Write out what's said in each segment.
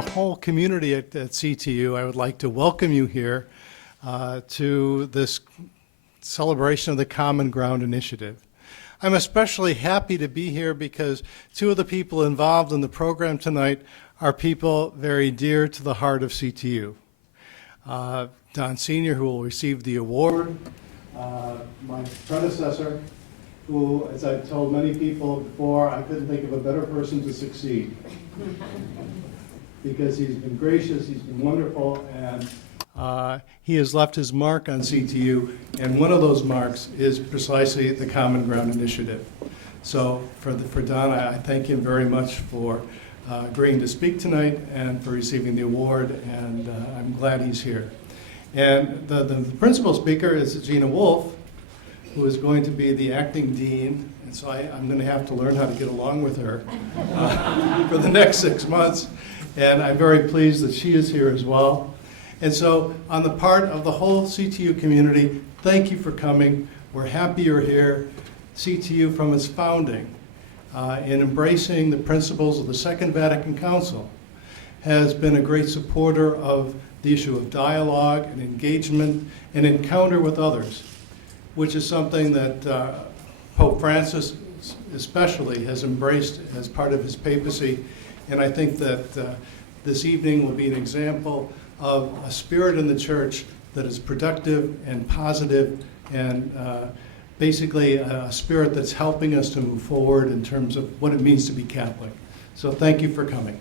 the whole community at CTU, I would like to welcome you here to this celebration of the Common Ground Initiative. I'm especially happy to be here because two of the people involved in the program tonight are people very dear to the heart of CTU. Don Senior, who will receive the award, my predecessor, who, as I've told many people before, I couldn't think of a better person to succeed. Because he's been gracious, he's been wonderful, and he has left his mark on CTU, and one of those marks is precisely the Common Ground Initiative. So for Don, I thank him very much for agreeing to speak tonight and for receiving the award, and I'm glad he's here. And the principal speaker is Gina Wolfe, who is going to be the acting dean, and so I'm going to have to learn how to get along with her for the next 6 months, and I'm very pleased that she is here as well. And so on the part of the whole CTU community, thank you for coming. We're happy you're here. CTU, from its founding, in embracing the principles of the Second Vatican Council, has been a great supporter of the issue of dialogue and engagement and encounter with others, which is something that Pope Francis especially has embraced as part of his papacy. And I think that this evening will be an example of a spirit in the church that is productive and positive and basically a spirit that's helping us to move forward in terms of what it means to be Catholic. So thank you for coming.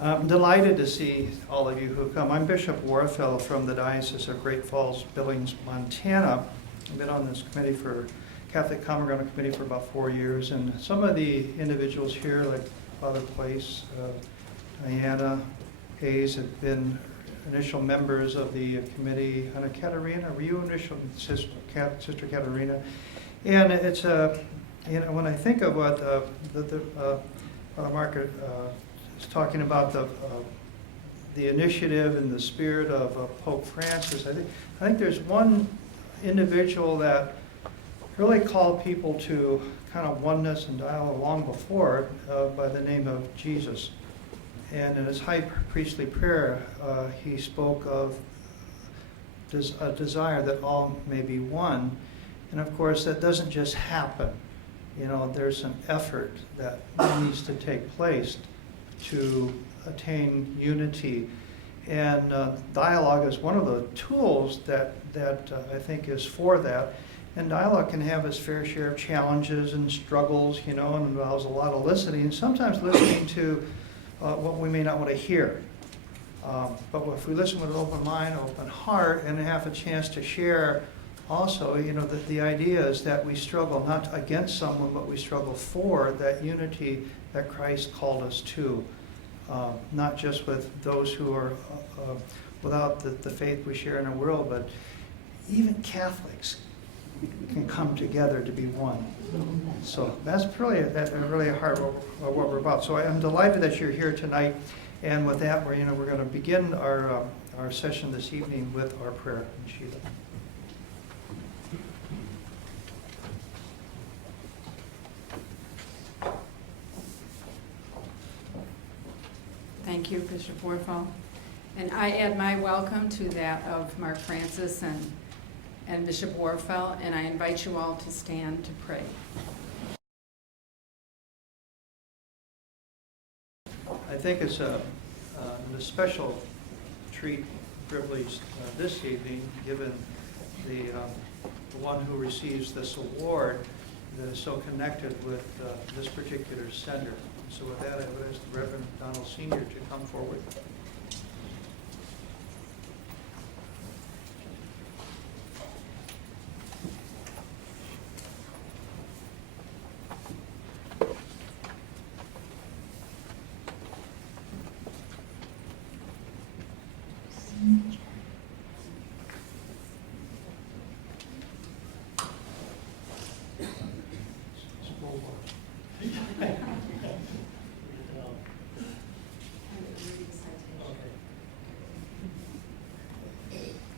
I'm delighted to see all of you who come. I'm Bishop Warfellow from the Diocese of Great Falls, Billings, Montana. I've been on this committee for Catholic Common Ground Committee for about 4 years, and some of the individuals here, like Father Place, Diana Hayes, have been initial members of the committee. Anna Katerina, were you initial Sister Katerina? And it's when I think of what Father Margaret is talking about the initiative and the spirit of Pope Francis, I think there's one individual that really called people to kind of oneness and dialogue long before by the name of Jesus. And in his high priestly prayer, he spoke of a desire that all may be one. And of course, that doesn't just happen. You know, there's an effort that needs to take place to attain unity. And dialogue is one of the tools that I think is for that. And dialogue can have its fair share of challenges and struggles, you know, and involves a lot of listening, and sometimes listening to what we may not want to hear. But if we listen with an open mind, open heart, and have a chance to share also, you know, the idea is that we struggle not against someone, but we struggle for that unity that Christ called us to. Not just with those who are without the faith we share in our world, but even Catholics can come together to be one. So that's really a heart of what we're about. So I'm delighted that you're here tonight, and with that, we're going to begin our session this evening with our prayer. Sheila. Thank you, Bishop Warfellow. And I add my welcome to that of Mark Francis and Bishop Warfellow, and I invite you all to stand to pray. I think it's a special treat, privilege this evening, given the one who receives this award that is so connected with this particular center. So with that, I would ask the Reverend Donald Senior to come forward.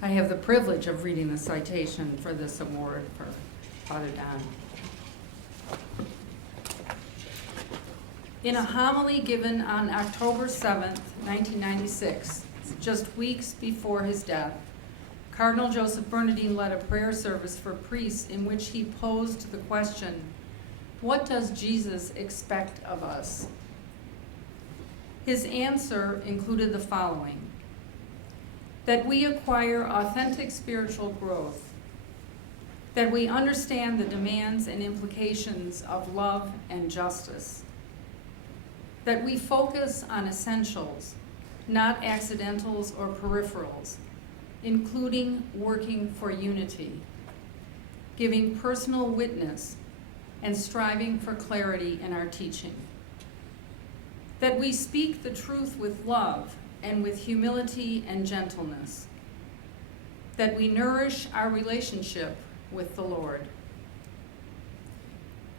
I have the privilege of reading the citation for this award for Father Don. In a homily given on October 7th, 1996, just weeks before his death, Cardinal Joseph Bernardine led a prayer service for priests in which he posed the question, "What does Jesus expect of us?" His answer included the following: that we acquire authentic spiritual growth, that we understand the demands and implications of love and justice, that we focus on essentials, not accidentals or peripherals, including working for unity, giving personal witness, and striving for clarity in our teaching. That we speak the truth with love and with humility and gentleness. That we nourish our relationship with the Lord.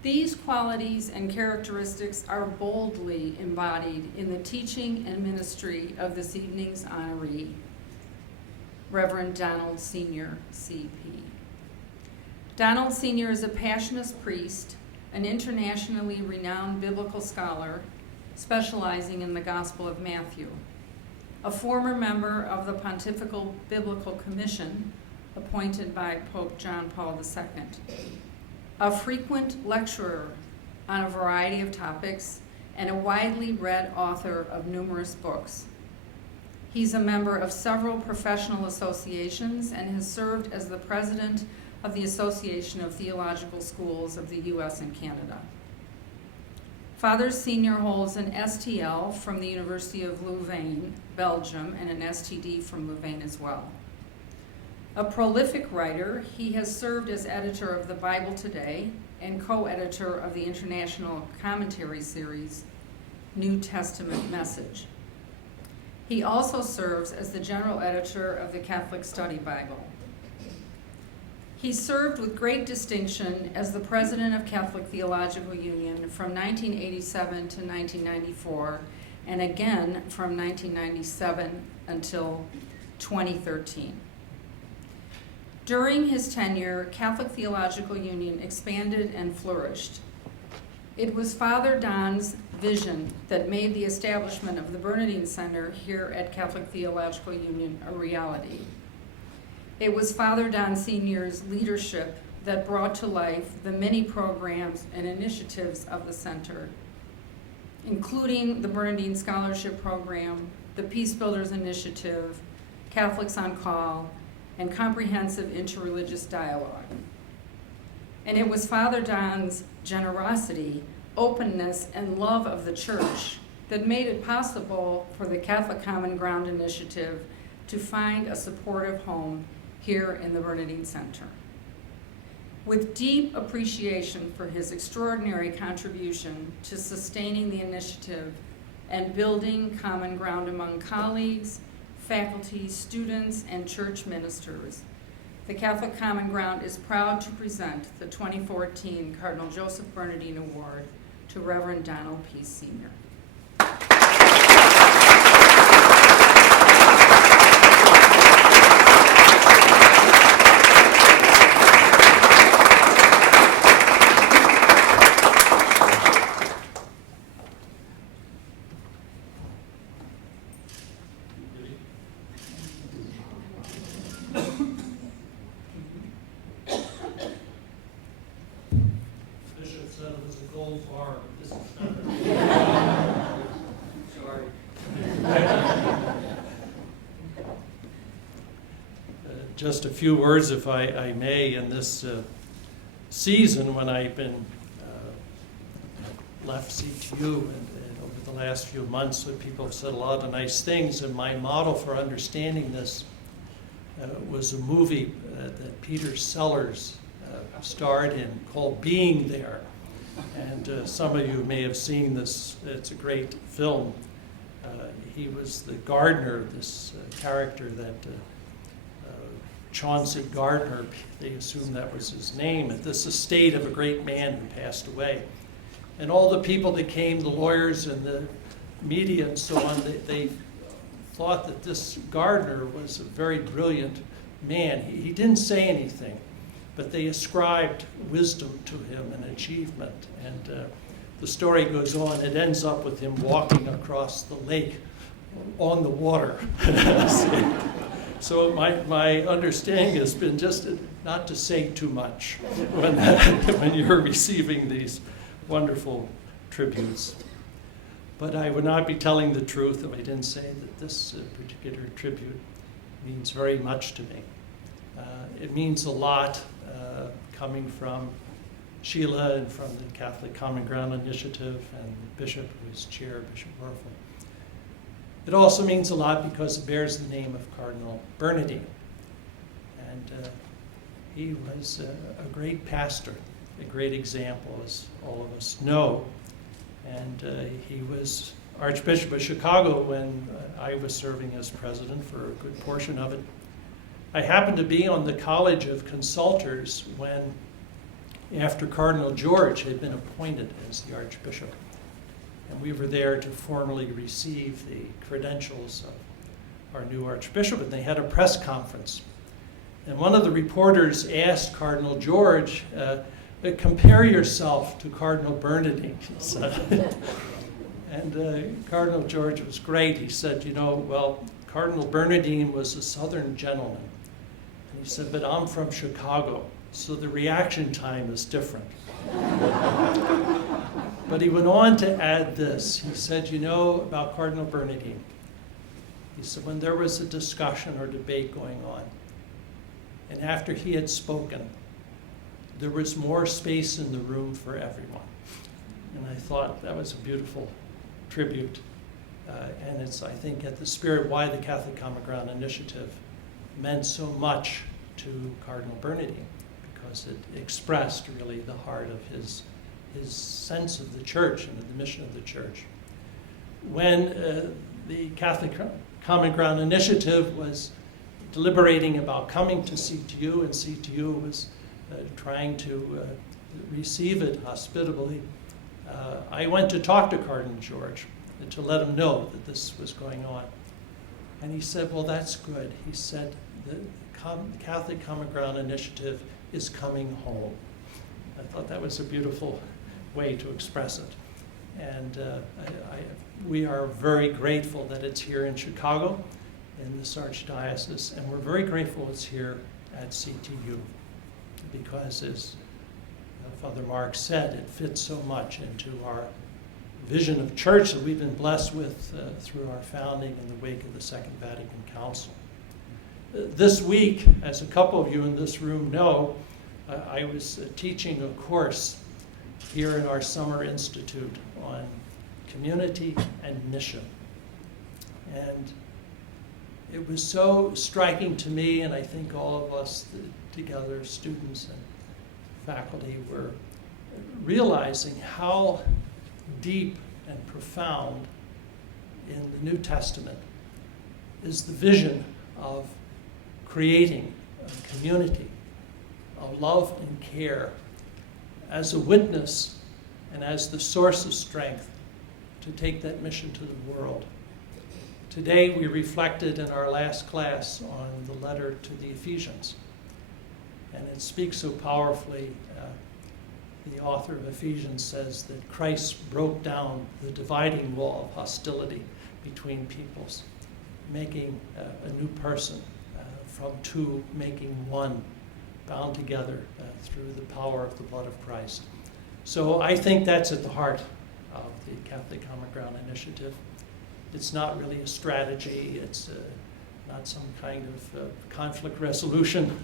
These qualities and characteristics are boldly embodied in the teaching and ministry of this evening's honoree, Reverend Donald Senior, CP. Donald Senior is a passionate priest, an internationally renowned biblical scholar specializing in the Gospel of Matthew, a former member of the Pontifical Biblical Commission appointed by Pope John Paul II, a frequent lecturer on a variety of topics, and a widely read author of numerous books. He's a member of several professional associations and has served as the president of the Association of Theological Schools of the U.S. and Canada. Father Senior holds an STL from the University of Louvain, Belgium, and an STD from Louvain as well. A prolific writer, he has served as editor of the Bible Today and co-editor of the international commentary series, New Testament Message. He also serves as the general editor of the Catholic Study Bible. He served with great distinction as the president of Catholic Theological Union from 1987 to 1994, and again from 1997 until 2013. During his tenure, Catholic Theological Union expanded and flourished. It was Father Don's vision that made the establishment of the Bernardine Center here at Catholic Theological Union a reality. It was Father Don Senior's leadership that brought to life the many programs and initiatives of the center, including the Bernardine Scholarship Program, the Peace Builders Initiative, Catholics on Call, and comprehensive interreligious dialogue. And it was Father Don's generosity, openness, and love of the church that made it possible for the Catholic Common Ground Initiative to find a supportive home here in the Bernardine Center. With deep appreciation for his extraordinary contribution to sustaining the initiative and building common ground among colleagues, faculty, students, and church ministers, the Catholic Common Ground is proud to present the 2014 Cardinal Joseph Bernardine Award to Reverend Donald P. Senior. Just a few words, if I may, in this season when I've been left CTU and over the last few months, people have said a lot of nice things, and my model for understanding this was a movie that Peter Sellers starred in called Being There. And some of you may have seen this. It's a great film. He was the gardener, this character that Chauncey Gardner, they assumed that was his name, at this estate of a great man who passed away. And all the people that came, the lawyers and the media and so on, they thought that this gardener was a very brilliant man. He didn't say anything, but they ascribed wisdom to him and achievement. And the story goes on, it ends up with him walking across the lake on the water. So my understanding has been just not to say too much when you're receiving these wonderful tributes. But I would not be telling the truth if I didn't say that this particular tribute means very much to me. It means a lot coming from Sheila and from the Catholic Common Ground Initiative and the Bishop who is chair, Bishop Wolfe. It also means a lot because it bears the name of Cardinal Bernardine. And he was a great pastor, a great example, as all of us know. And he was Archbishop of Chicago when I was serving as president for a good portion of it. I happened to be on the College of Consultors when, after Cardinal George had been appointed as the Archbishop. And we were there to formally receive the credentials of our new Archbishop, and they had a press conference. And one of the reporters asked Cardinal George, compare yourself to Cardinal Bernardine, he said. And Cardinal George was great. He said, well, Cardinal Bernardine was a Southern gentleman. And he said, but I'm from Chicago, so the reaction time is different. But he went on to add this. He said, about Cardinal Bernardine. He said, when there was a discussion or debate going on, and after he had spoken, there was more space in the room for everyone. And I thought that was a beautiful tribute. And it's, I think, at the spirit why the Catholic Common Ground Initiative meant so much to Cardinal Bernardine, because it expressed really the heart of his sense of the church and of the mission of the church. When the Catholic Common Ground Initiative was deliberating about coming to CTU, and CTU was trying to receive it hospitably, I went to talk to Cardinal George to let him know that this was going on. And he said, well, that's good. He said, the Catholic Common Ground Initiative is coming home. I thought that was a beautiful way to express it. And we are very grateful that it's here in Chicago, in this archdiocese, and we're very grateful it's here at CTU, because as Father Mark said, it fits so much into our vision of church that we've been blessed with through our founding in the wake of the Second Vatican Council. This week, as a couple of you in this room know, I was teaching a course here in our Summer Institute on community and mission. And it was so striking to me, and I think all of us together, students and faculty, were realizing how deep and profound in the New Testament is the vision of creating a community of love and care as a witness and as the source of strength to take that mission to the world. Today we reflected in our last class on the letter to the Ephesians, and it speaks so powerfully. The author of Ephesians says that Christ broke down the dividing wall of hostility between peoples, making a new person, from two making one, bound together through the power of the blood of Christ. So I think that's at the heart of the Catholic Common Ground Initiative. It's not really a strategy. It's not some kind of conflict resolution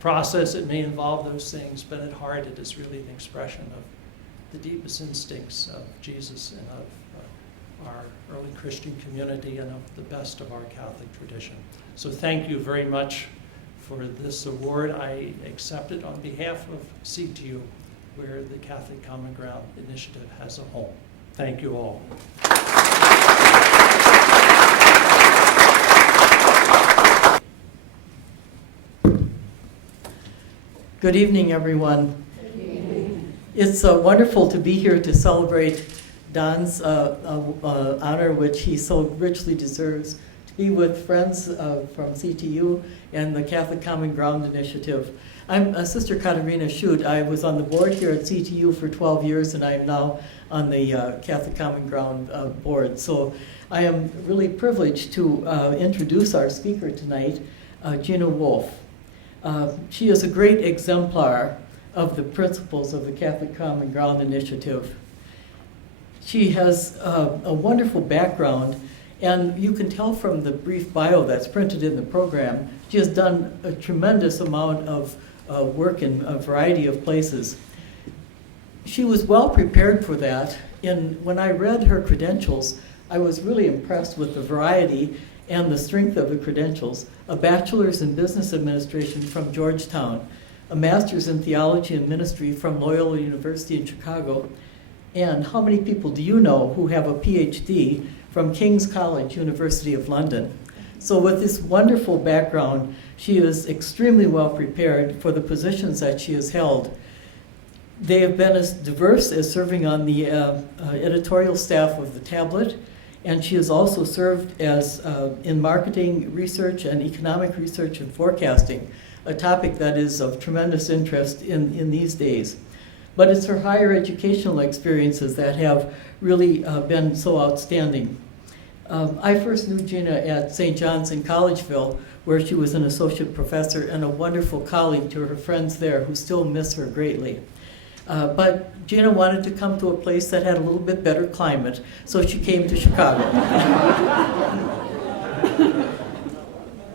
process. It may involve those things, but at heart it is really an expression of the deepest instincts of Jesus and of our early Christian community and of the best of our Catholic tradition. So thank you very much for this award. I accept it on behalf of CTU, where the Catholic Common Ground Initiative has a home. Thank you all. Good evening, everyone. It's wonderful to be here to celebrate Don's honor, which he so richly deserves, to be with friends from CTU and the Catholic Common Ground Initiative. I'm Sister Katerina Schut. I was on the board here at CTU for 12 years, and I am now on the Catholic Common Ground board. So I am really privileged to introduce our speaker tonight, Gina Wolfe. She is a great exemplar of the principles of the Catholic Common Ground Initiative. She has a wonderful background, and you can tell from the brief bio that's printed in the program, she has done a tremendous amount of work in a variety of places. She was well prepared for that, and when I read her credentials, I was really impressed with the variety and the strength of the credentials. A bachelor's in business administration from Georgetown, a master's in theology and ministry from Loyola University in Chicago, and how many people do you know who have a PhD from King's College, University of London? So with this wonderful background, she is extremely well prepared for the positions that she has held. They have been as diverse as serving on the editorial staff of the Tablet, and she has also served as in marketing research and economic research and forecasting, a topic that is of tremendous interest in these days. But it's her higher educational experiences that have really been so outstanding. I first knew Gina at St. John's in Collegeville, where she was an associate professor and a wonderful colleague to her friends there who still miss her greatly. But Gina wanted to come to a place that had a little bit better climate, so she came to Chicago.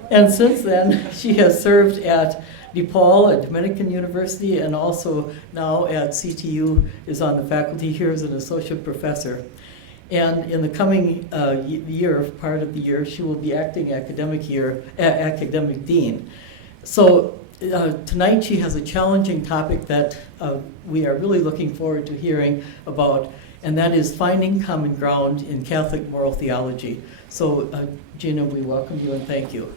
And since then, she has served at DePaul, at Dominican University, and also now at CTU, is on the faculty here as an associate professor. And in the coming year, part of the year, she will be acting academic dean. So tonight she has a challenging topic that we are really looking forward to hearing about, and that is finding common ground in Catholic moral theology. So Gina, we welcome you and thank you.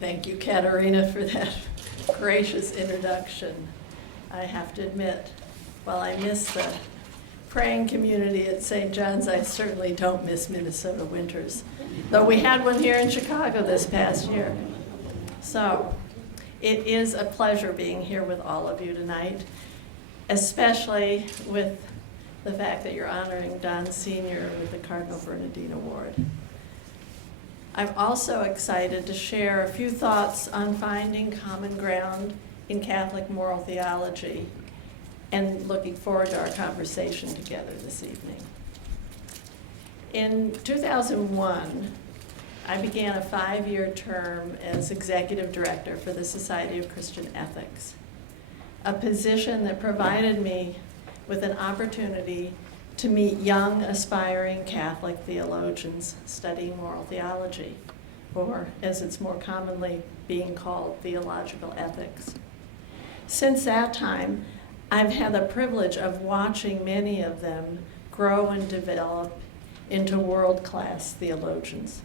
Thank you, Katerina, for that gracious introduction. I have to admit, while I miss the praying community at St. John's, I certainly don't miss Minnesota winters, though we had one here in Chicago this past year. So it is a pleasure being here with all of you tonight, especially with the fact that you're honoring Don Senior with the Cardinal Bernardine Award. I'm also excited to share a few thoughts on finding common ground in Catholic moral theology and looking forward to our conversation together this evening. In 2001, I began a 5-year term as executive director for the Society of Christian Ethics, a position that provided me with an opportunity to meet young, aspiring Catholic theologians studying moral theology, or as it's more commonly being called, theological ethics. Since that time, I've had the privilege of watching many of them grow and develop into world-class theologians.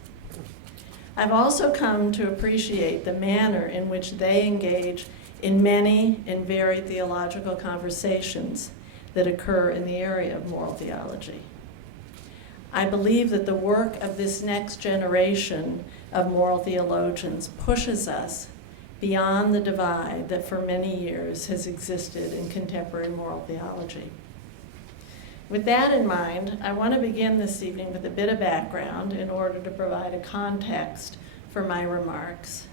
I've also come to appreciate the manner in which they engage in many and varied theological conversations that occur in the area of moral theology. I believe that the work of this next generation of moral theologians pushes us beyond the divide that for many years has existed in contemporary moral theology. With that in mind, I want to begin this evening with a bit of background in order to provide a context for my remarks.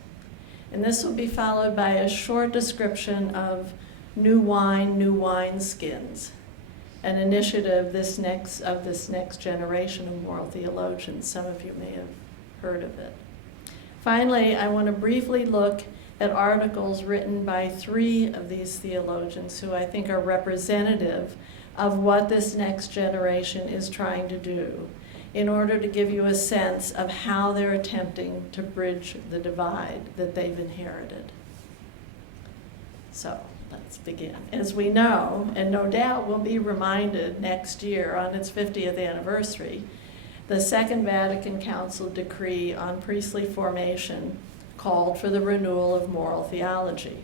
And this will be followed by a short description of New Wine Skins, an initiative of this next generation of moral theologians. Some of you may have heard of it. Finally, I want to briefly look at articles written by 3 of these theologians who I think are representative of what this next generation is trying to do in order to give you a sense of how they're attempting to bridge the divide that they've inherited. So let's begin. As we know, and no doubt will be reminded next year on its 50th anniversary, the Second Vatican Council decree on priestly formation called for the renewal of moral theology.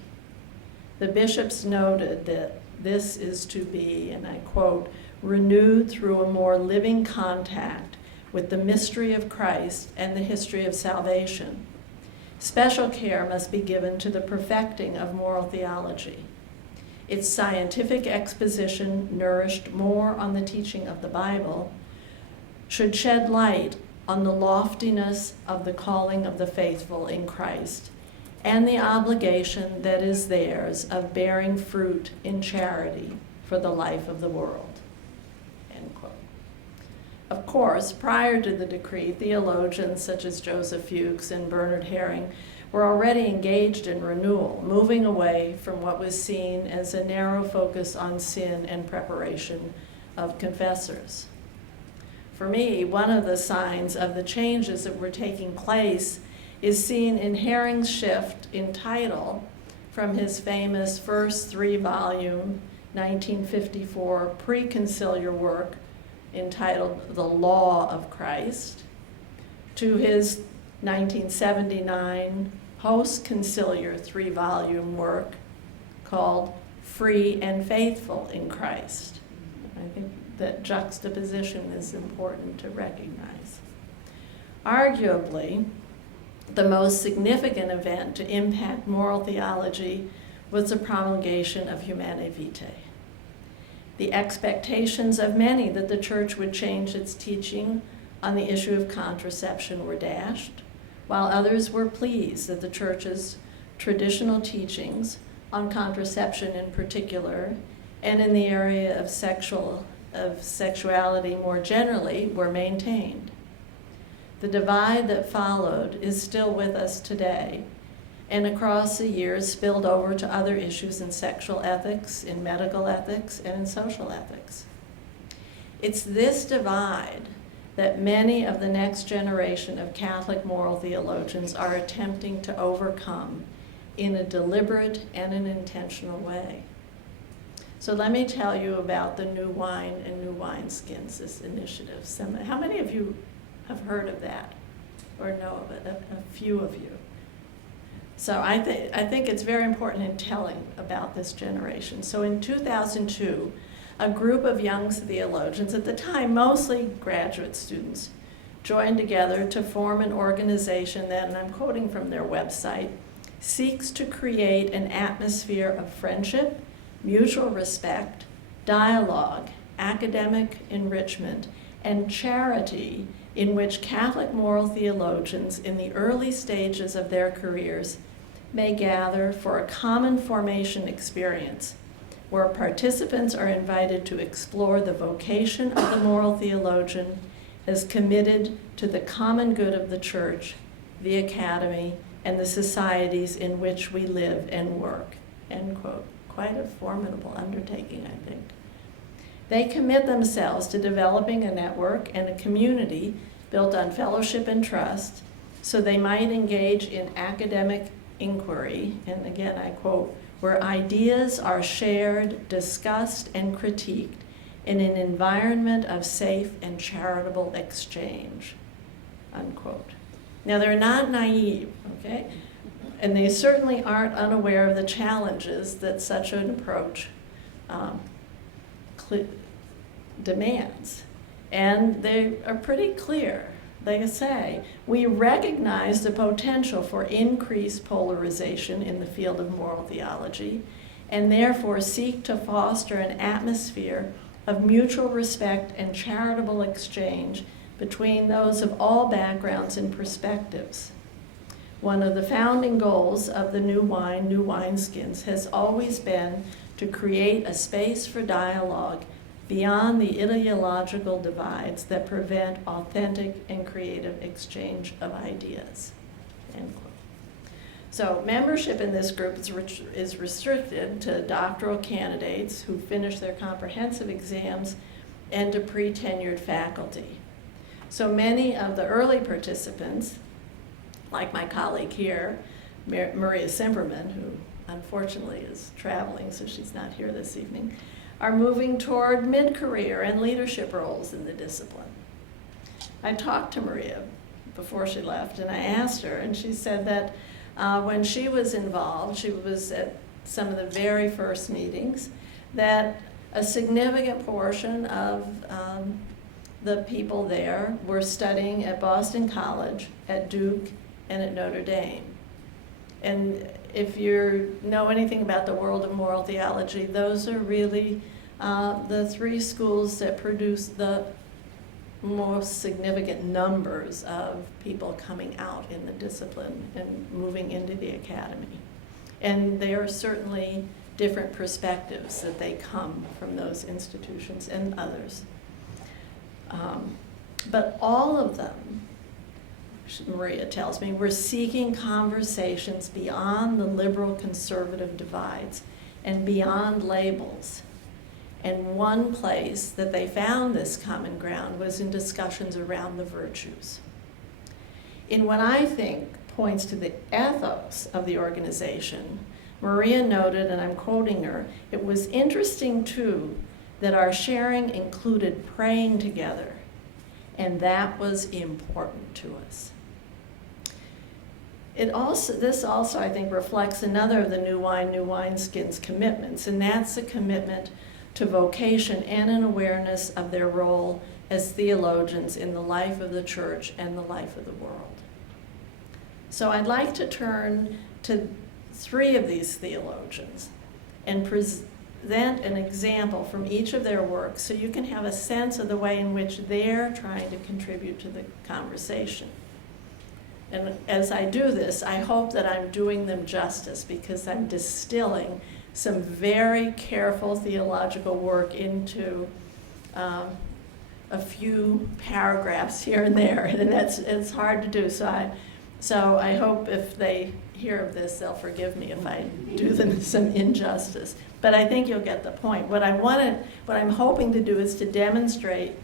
The bishops noted that this is to be, and I quote, renewed through a more living contact with the mystery of Christ and the history of salvation. Special care must be given to the perfecting of moral theology. Its scientific exposition, nourished more on the teaching of the Bible, should shed light on the loftiness of the calling of the faithful in Christ and the obligation that is theirs of bearing fruit in charity for the life of the world." End quote. Of course, prior to the decree, theologians such as Joseph Fuchs and Bernard Herring were already engaged in renewal, moving away from what was seen as a narrow focus on sin and preparation of confessors. For me, one of the signs of the changes that were taking place is seen in Herring's shift in title from his famous first 3-volume 1954 preconciliar work entitled The Law of Christ to his 1979 post-conciliar 3-volume work called Free and Faithful in Christ. I think that juxtaposition is important to recognize. Arguably, the most significant event to impact moral theology was the promulgation of Humanae Vitae. The expectations of many that the Church would change its teaching on the issue of contraception were dashed, while others were pleased that the Church's traditional teachings on contraception in particular, and in the area of sexuality more generally, were maintained. The divide that followed is still with us today, and across the years spilled over to other issues in sexual ethics, in medical ethics, and in social ethics. It's this divide that many of the next generation of Catholic moral theologians are attempting to overcome in a deliberate and an intentional way. So let me tell you about the New Wine and New Wineskins, this initiative. How many of you have heard of that or know of it? A few of you. So I think it's very important in telling about this generation. So in 2002, a group of young theologians, at the time mostly graduate students, joined together to form an organization that, and I'm quoting from their website, seeks to create an atmosphere of friendship, mutual respect, dialogue, academic enrichment, and charity in which Catholic moral theologians in the early stages of their careers may gather for a common formation experience where participants are invited to explore the vocation of the moral theologian as committed to the common good of the Church, the academy, and the societies in which we live and work. End quote. Quite a formidable undertaking, I think. They commit themselves to developing a network and a community built on fellowship and trust so they might engage in academic inquiry, and again I quote, where ideas are shared, discussed, and critiqued in an environment of safe and charitable exchange, unquote. Now they're not naive, okay? And they certainly aren't unaware of the challenges that such an approach demands. And they are pretty clear. They say, we recognize the potential for increased polarization in the field of moral theology, and therefore seek to foster an atmosphere of mutual respect and charitable exchange between those of all backgrounds and perspectives. One of the founding goals of the New Wine, New Wineskins has always been to create a space for dialogue beyond the ideological divides that prevent authentic and creative exchange of ideas. End quote. So membership in this group is restricted to doctoral candidates who finish their comprehensive exams and to pre-tenured faculty. So many of the early participants, like my colleague here, Maria Simberman, who unfortunately is traveling, so she's not here this evening, are moving toward mid-career and leadership roles in the discipline. I talked to Maria before she left, and I asked her, and she said that when she was involved, she was at some of the very first meetings, that A significant portion of the people there were studying at Boston College, at Duke, and at Notre Dame. And if you know anything about the world of moral theology, those are really the three schools that produce the most significant numbers of people coming out in the discipline and moving into the academy. And there are certainly different perspectives that they come from those institutions and others. But all of them, Maria tells me, were seeking conversations beyond the liberal conservative divides and beyond labels. And one place that they found this common ground was in discussions around the virtues. In what I think points to the ethos of the organization, Maria noted, and I'm quoting her, "It was interesting too that our sharing included praying together, and that was important to us." This also, I think, reflects another of the New Wineskins commitments, and that's a commitment to vocation and an awareness of their role as theologians in the life of the church and the life of the world. So I'd like to turn to three of these theologians and present an example from each of their works so you can have a sense of the way in which they're trying to contribute to the conversation. And as I do this, I hope that I'm doing them justice because I'm distilling some very careful theological work into a few paragraphs here and there, and it's hard to do. So I hope if they hear of this, they'll forgive me if I do them some injustice. But I think you'll get the point. What I'm hoping to do is to demonstrate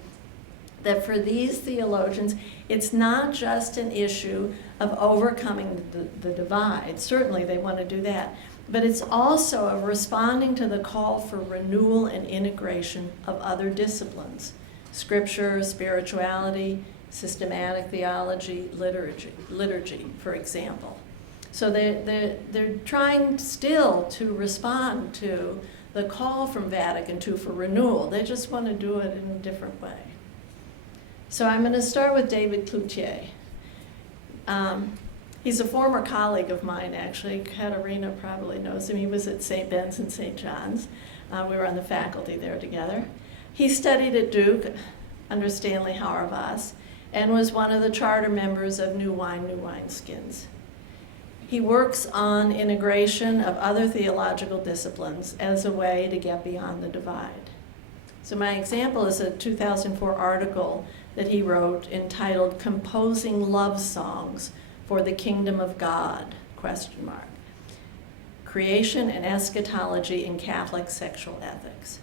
that for these theologians, it's not just an issue of overcoming the divide. Certainly they want to do that. But it's also of responding to the call for renewal and integration of other disciplines: scripture, spirituality, systematic theology, liturgy, for example. So they're trying still to respond to the call from Vatican II for renewal. They just want to do it in a different way. So I'm going to start with David Cloutier. He's a former colleague of mine, actually. Katerina probably knows him. He was at St. Ben's and St. John's. We were on the faculty there together. He studied at Duke under Stanley Hauerwas and was one of the charter members of New Wineskins. He works on integration of other theological disciplines as a way to get beyond the divide. So my example is a 2004 article that he wrote entitled "Composing Love Songs for the Kingdom of God, ? Creation and Eschatology in Catholic Sexual Ethics."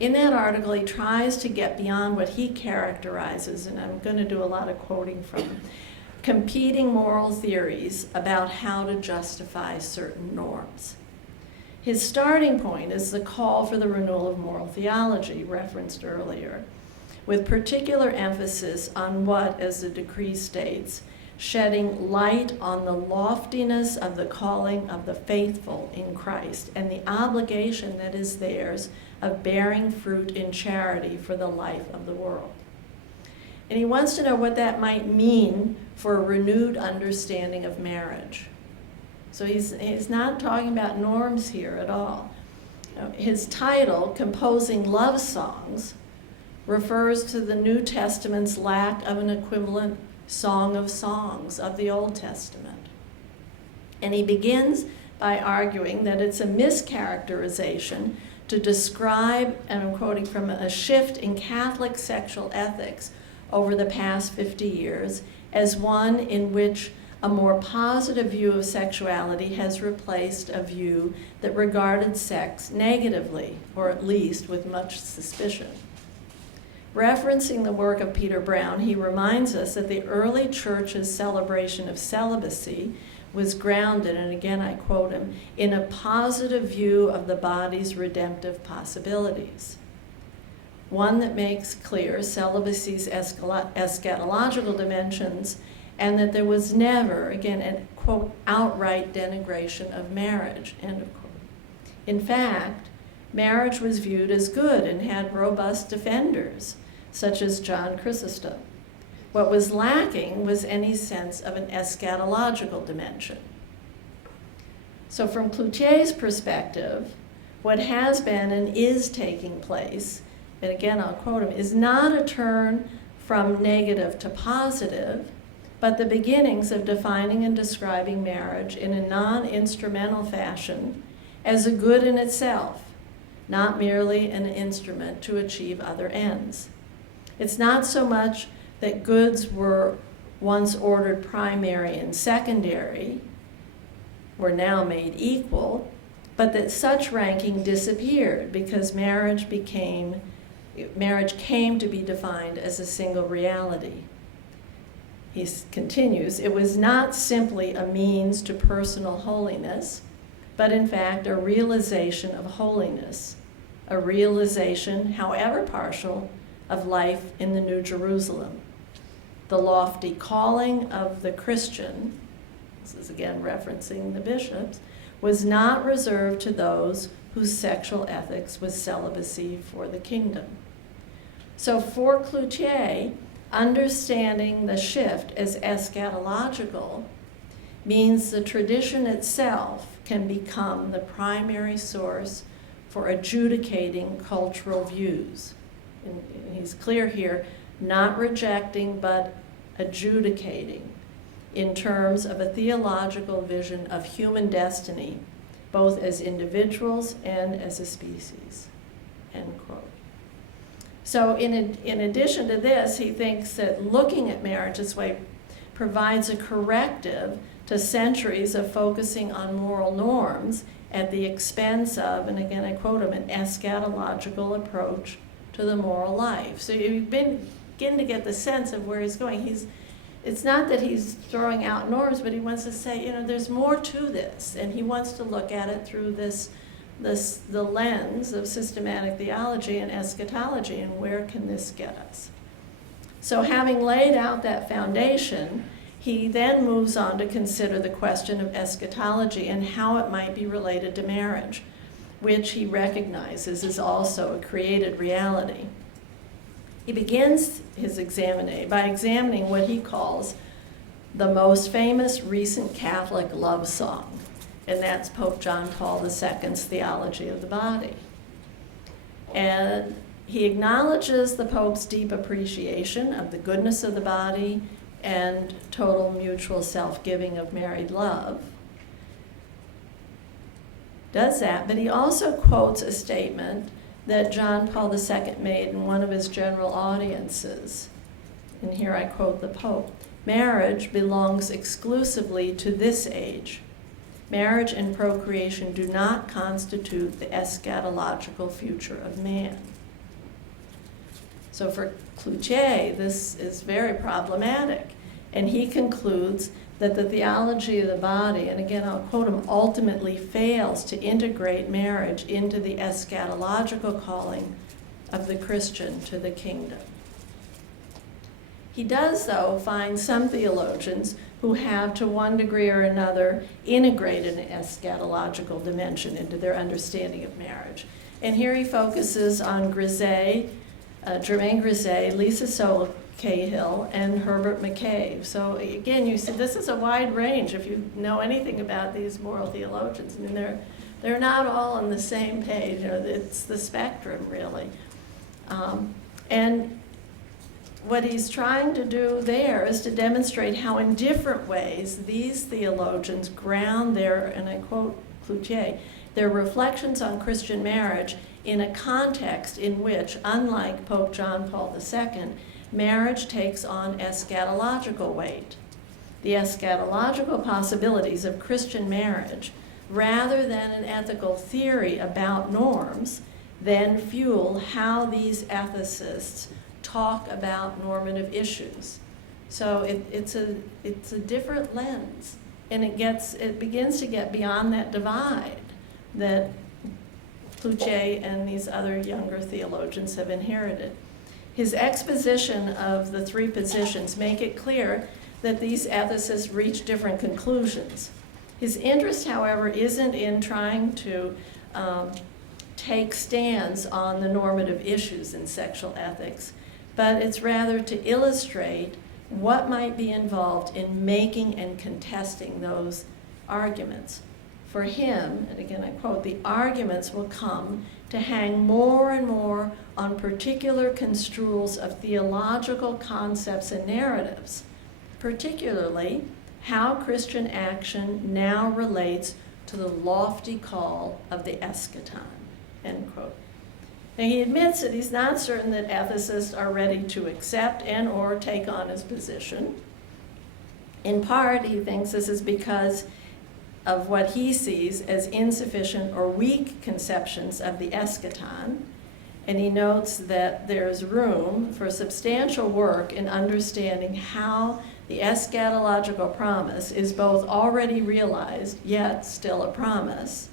In that article, he tries to get beyond what he characterizes, and I'm going to do a lot of quoting from him, competing moral theories about how to justify certain norms. His starting point is the call for the renewal of moral theology, referenced earlier, with particular emphasis on what, as the decree states, shedding light on the loftiness of the calling of the faithful in Christ and the obligation that is theirs of bearing fruit in charity for the life of the world. And he wants to know what that might mean for a renewed understanding of marriage. So he's not talking about norms here at all. His title, Composing Love Songs, refers to the New Testament's lack of an equivalent Song of Songs of the Old Testament. And he begins by arguing that it's a mischaracterization to describe, and I'm quoting from a shift in Catholic sexual ethics over the past 50 years as one in which a more positive view of sexuality has replaced a view that regarded sex negatively, or at least with much suspicion. Referencing the work of Peter Brown, he reminds us that the early church's celebration of celibacy was grounded, and again I quote him, in a positive view of the body's redemptive possibilities. One that makes clear celibacy's eschatological dimensions, and that there was never, again, an, quote, outright denigration of marriage, end of quote. In fact, Marriage was viewed as good and had robust defenders, such as John Chrysostom. What was lacking was any sense of an eschatological dimension. So from Cloutier's perspective, what has been and is taking place, and again I'll quote him, is not a turn from negative to positive, but the beginnings of defining and describing marriage in a non-instrumental fashion as a good in itself, not merely an instrument to achieve other ends. It's not so much that goods were once ordered primary and secondary, were now made equal, but that such ranking disappeared because marriage came to be defined as a single reality. He continues, it was not simply a means to personal holiness, but in fact a realization of holiness, a realization, however partial, of life in the New Jerusalem. The lofty calling of the Christian, this is again referencing the bishops, was not reserved to those whose sexual ethics was celibacy for the kingdom. So for Cloutier, understanding the shift as eschatological means the tradition itself can become the primary source for adjudicating cultural views. And he's clear here, not rejecting but adjudicating in terms of a theological vision of human destiny, both as individuals and as a species, end quote. So in addition to this, he thinks that looking at marriage this way provides a corrective to centuries of focusing on moral norms at the expense of, and again I quote him, an eschatological approach to the moral life. So you begin to get the sense of where he's going. It's not that he's throwing out norms, but he wants to say, there's more to this, and he wants to look at it through the lens of systematic theology and eschatology, and where can this get us? So having laid out that foundation, he then moves on to consider the question of eschatology and how it might be related to marriage, which he recognizes is also a created reality. He begins his by examining what he calls the most famous recent Catholic love song, and that's Pope John Paul II's Theology of the Body. And he acknowledges the Pope's deep appreciation of the goodness of the body and total mutual self-giving of married love. Does that, but he also quotes a statement that John Paul II made in one of his general audiences. And here I quote the Pope, "Marriage belongs exclusively to this age. Marriage and procreation do not constitute the eschatological future of man." So for Cloutier, this is very problematic. And he concludes that the theology of the body, and again I'll quote him, ultimately fails to integrate marriage into the eschatological calling of the Christian to the kingdom. He does, though, find some theologians who have, to one degree or another, integrated an eschatological dimension into their understanding of marriage. And here he focuses on Grisey, Germaine Grisey, Lisa Sola Cahill, and Herbert McCabe. So again, you see this is a wide range if you know anything about these moral theologians. I mean, they're not all on the same page. It's the spectrum, really. And what he's trying to do there is to demonstrate how in different ways these theologians ground their, and I quote Cloutier, their reflections on Christian marriage in a context in which, unlike Pope John Paul II, marriage takes on eschatological weight. The eschatological possibilities of Christian marriage, rather than an ethical theory about norms, then fuel how these ethicists talk about normative issues. So it's a different lens, and it begins to get beyond that divide that Cloutier and these other younger theologians have inherited. His exposition of the three positions make it clear that these ethicists reach different conclusions. His interest, however, isn't in trying to take stands on the normative issues in sexual ethics, but it's rather to illustrate what might be involved in making and contesting those arguments. For him, and again I quote, the arguments will come to hang more and more on particular construals of theological concepts and narratives, particularly how Christian action now relates to the lofty call of the eschaton, end quote. Now he admits that he's not certain that ethicists are ready to accept and or take on his position. In part, he thinks this is because of what he sees as insufficient or weak conceptions of the eschaton, and he notes that there's room for substantial work in understanding how the eschatological promise is both already realized, yet still a promise,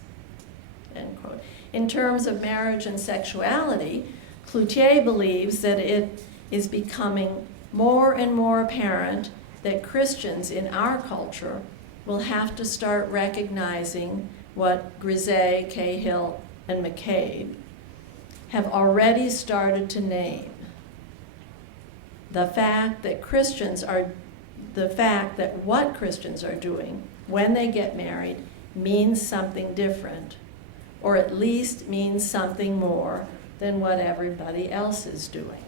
end quote. In terms of marriage and sexuality, Cloutier believes that it is becoming more and more apparent that Christians in our culture will have to start recognizing what Grisey, Cahill, and McCabe have already started to name. The fact that what Christians are doing when they get married means something different, or at least means something more than what everybody else is doing.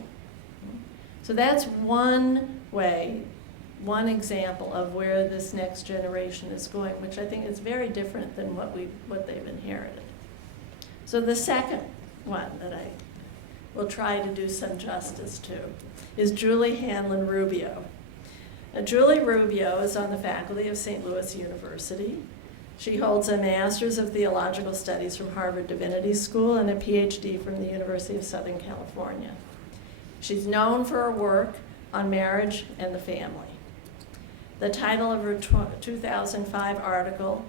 So that's one way, one example of where this next generation is going, which I think is very different than what they've inherited. So the second one that I will try to do some justice to is Julie Hanlon Rubio. Now, Julie Rubio is on the faculty of St. Louis University. She holds a Master's of Theological Studies from Harvard Divinity School and a PhD from the University of Southern California. She's known for her work on marriage and the family. The title of her 2005 article,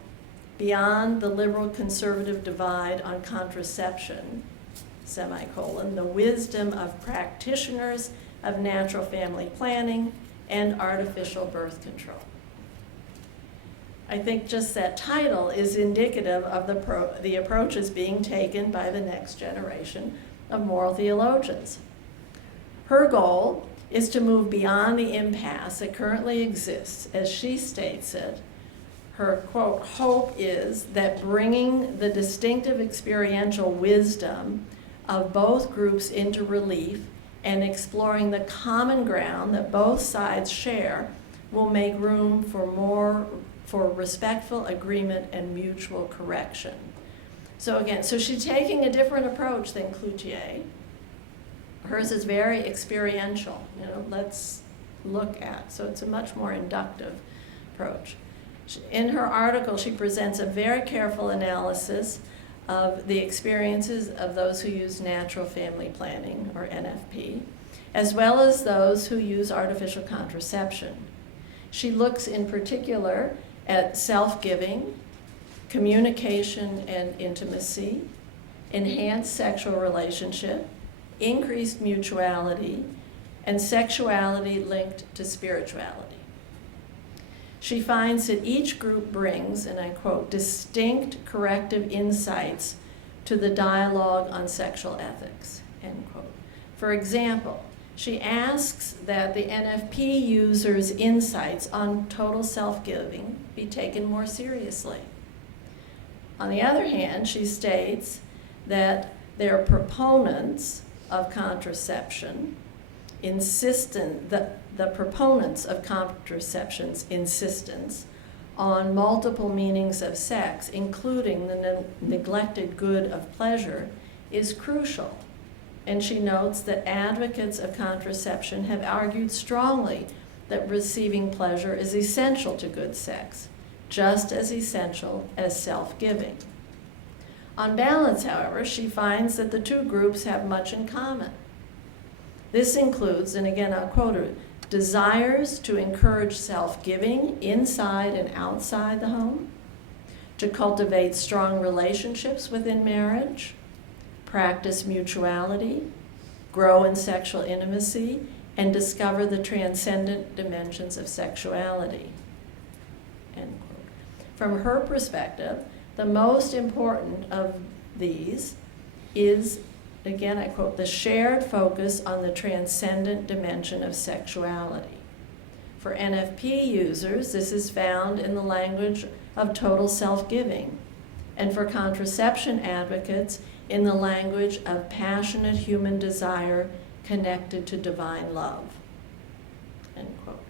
Beyond the Liberal Conservative Divide on Contraception, the wisdom of practitioners of natural family planning and artificial birth control. I think just that title is indicative of the approaches being taken by the next generation of moral theologians. Her goal is to move beyond the impasse that currently exists. As she states it, her, quote, hope is that bringing the distinctive experiential wisdom of both groups into relief and exploring the common ground that both sides share will make room for respectful agreement and mutual correction. So again, she's taking a different approach than Cloutier. Hers is very experiential, let's look at. So it's a much more inductive approach. In her article, she presents a very careful analysis of the experiences of those who use natural family planning, or NFP, as well as those who use artificial contraception. She looks in particular at self-giving, communication and intimacy, enhanced sexual relationship, increased mutuality, and sexuality linked to spirituality. She finds that each group brings, and I quote, distinct corrective insights to the dialogue on sexual ethics, end quote. For example, she asks that the NFP users' insights on total self-giving be taken more seriously. On the other hand, she states that their proponents of contraception the proponents of contraception's insistence on multiple meanings of sex, including the neglected good of pleasure, is crucial. And she notes that advocates of contraception have argued strongly that receiving pleasure is essential to good sex, just as essential as self-giving. On balance, however, she finds that the two groups have much in common. This includes, and again I'll quote her, desires to encourage self-giving inside and outside the home, to cultivate strong relationships within marriage, practice mutuality, grow in sexual intimacy, and discover the transcendent dimensions of sexuality. End quote. From her perspective, the most important of these is, again I quote, the shared focus on the transcendent dimension of sexuality. For NFP users, this is found in the language of total self-giving, and for contraception advocates, in the language of passionate human desire connected to divine love. End quote.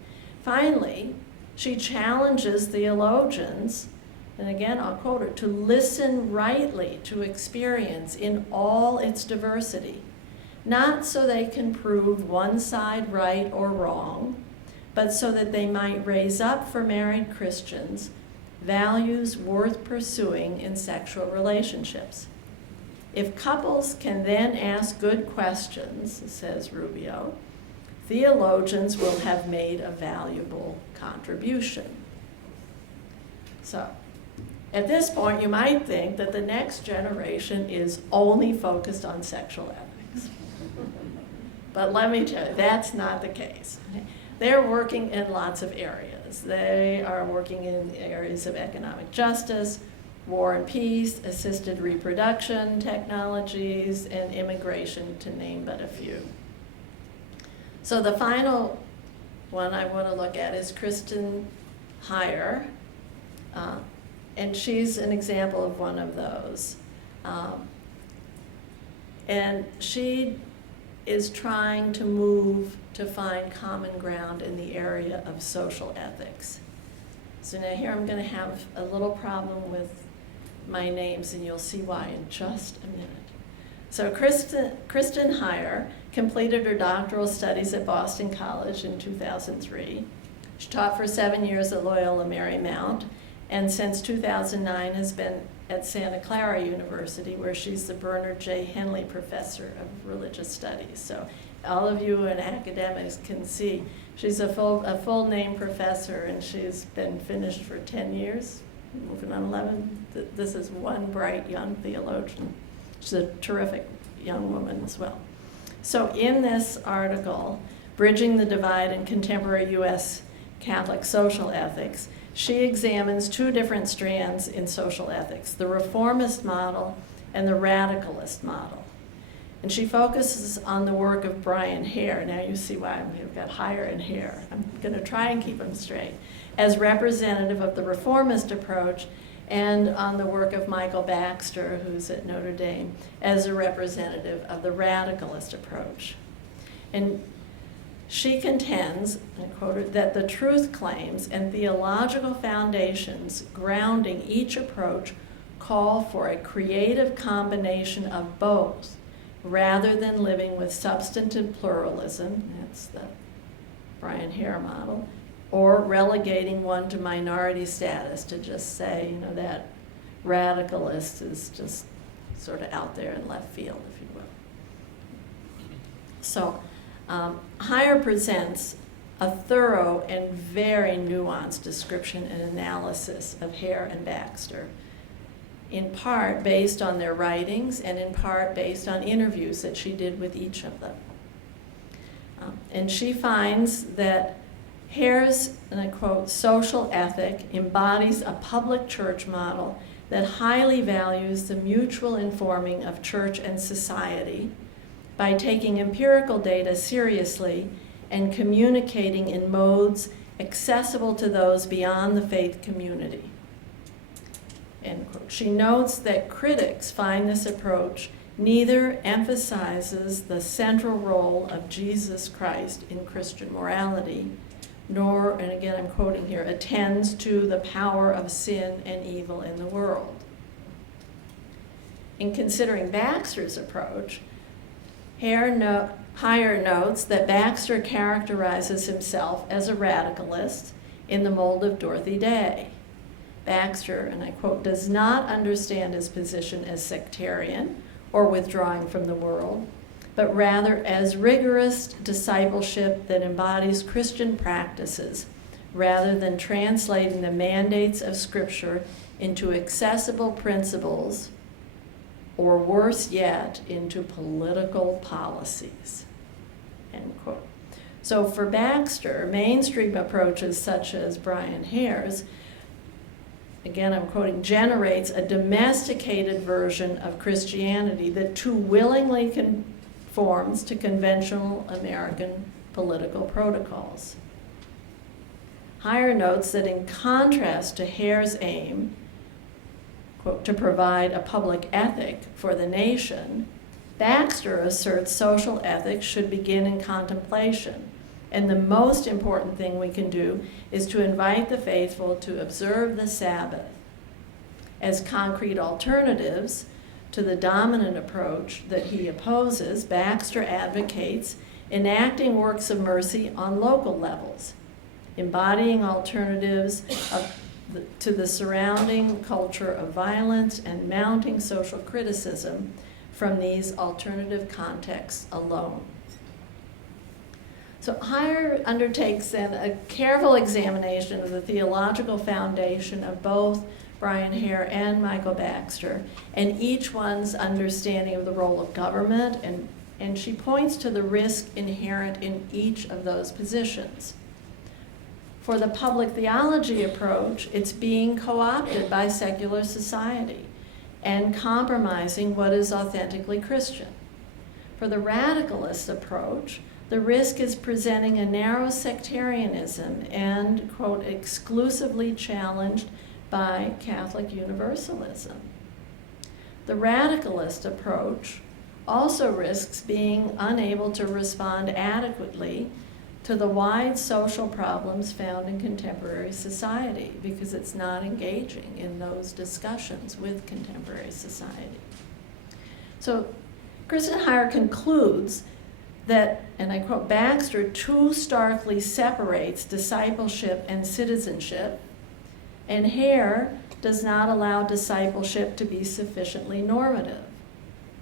Finally, she challenges theologians, and again I'll quote her, to listen rightly to experience in all its diversity, not so they can prove one side right or wrong, but so that they might raise up for married Christians values worth pursuing in sexual relationships. If couples can then ask good questions, says Rubio, theologians will have made a valuable contribution. So, at this point, you might think that the next generation is only focused on sexual ethics. But let me tell you, that's not the case. They're working in lots of areas. They are working in areas of economic justice, war and peace, assisted reproduction technologies, and immigration, to name but a few. So the final one I want to look at is Kristen Heyer, and she's an example of one of those. And she is trying to move to find common ground in the area of social ethics. So now here I'm going to have a little problem with my names, and you'll see why in just a minute. So Kristen Heyer completed her doctoral studies at Boston College in 2003. She taught for 7 years at Loyola Marymount, and since 2009 has been at Santa Clara University, where she's the Bernard J. Henley Professor of Religious Studies. So all of you in academics can see she's a full name professor, and she's been finished for 10 years, moving on 11. This is one bright young theologian. She's a terrific young woman as well. So in this article, Bridging the Divide in Contemporary U.S. Catholic Social Ethics, she examines two different strands in social ethics, the reformist model and the radicalist model. And she focuses on the work of Brian Hare. Now you see why we've got Heyer and Hare. I'm going to try and keep them straight. As representative of the reformist approach, and on the work of Michael Baxter, who's at Notre Dame, as a representative of the radicalist approach. And she contends, I quote her, that the truth claims and theological foundations grounding each approach call for a creative combination of both, rather than living with substantive pluralism, that's the Brian Hare model, or relegating one to minority status, to just say, you know, that radicalist is just sort of out there in left field, if you will. So, Heyer presents a thorough and very nuanced description and analysis of Hare and Baxter, in part based on their writings and in part based on interviews that she did with each of them. And she finds that Hare's, and I quote, social ethic embodies a public church model that highly values the mutual informing of church and society by taking empirical data seriously and communicating in modes accessible to those beyond the faith community. End quote. She notes that critics find this approach neither emphasizes the central role of Jesus Christ in Christian morality, nor, and again I'm quoting here, attends to the power of sin and evil in the world. In considering Baxter's approach, Heyer notes that Baxter characterizes himself as a radicalist in the mold of Dorothy Day. Baxter, and I quote, does not understand his position as sectarian or withdrawing from the world, but rather as rigorous discipleship that embodies Christian practices rather than translating the mandates of Scripture into accessible principles, or worse yet, into political policies, end quote. So for Baxter, mainstream approaches such as Brian Hare's again I'm quoting, generates a domesticated version of Christianity that too willingly conforms to conventional American political protocols. Heyer notes that in contrast to Hare's aim, quote, to provide a public ethic for the nation, Baxter asserts social ethics should begin in contemplation, and the most important thing we can do is to invite the faithful to observe the Sabbath. As concrete alternatives to the dominant approach that he opposes, Baxter advocates enacting works of mercy on local levels, embodying alternatives to the surrounding culture of violence and mounting social criticism from these alternative contexts alone. So Heyer undertakes then a careful examination of the theological foundation of both Brian Hare and Michael Baxter, and each one's understanding of the role of government, and she points to the risk inherent in each of those positions. For the public theology approach, it's being co-opted by secular society and compromising what is authentically Christian. For the radicalist approach, the risk is presenting a narrow sectarianism and, quote, exclusively challenged by Catholic universalism. The radicalist approach also risks being unable to respond adequately to the wide social problems found in contemporary society because it's not engaging in those discussions with contemporary society. So Kristen Heyer concludes that, and I quote, Baxter too starkly separates discipleship and citizenship, and Hare does not allow discipleship to be sufficiently normative.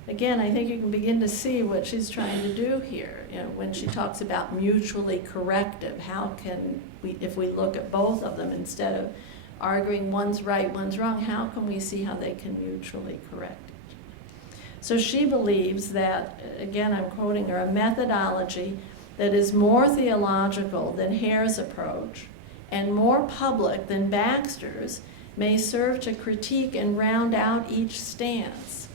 Again, I think you can begin to see what she's trying to do here. You know, when she talks about mutually corrective, how can we, if we look at both of them, instead of arguing one's right, one's wrong, how can we see how they can mutually correct each other? So she believes that, again, I'm quoting her, a methodology that is more theological than Hare's approach and more public than Baxter's may serve to critique and round out each stance,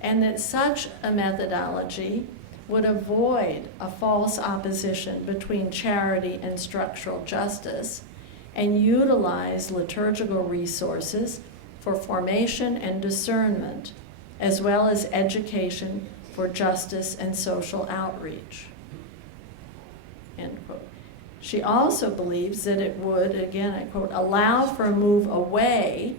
and that such a methodology would avoid a false opposition between charity and structural justice and utilize liturgical resources for formation and discernment, as well as education for justice and social outreach. End quote. She also believes that it would, again, I quote, allow for a move away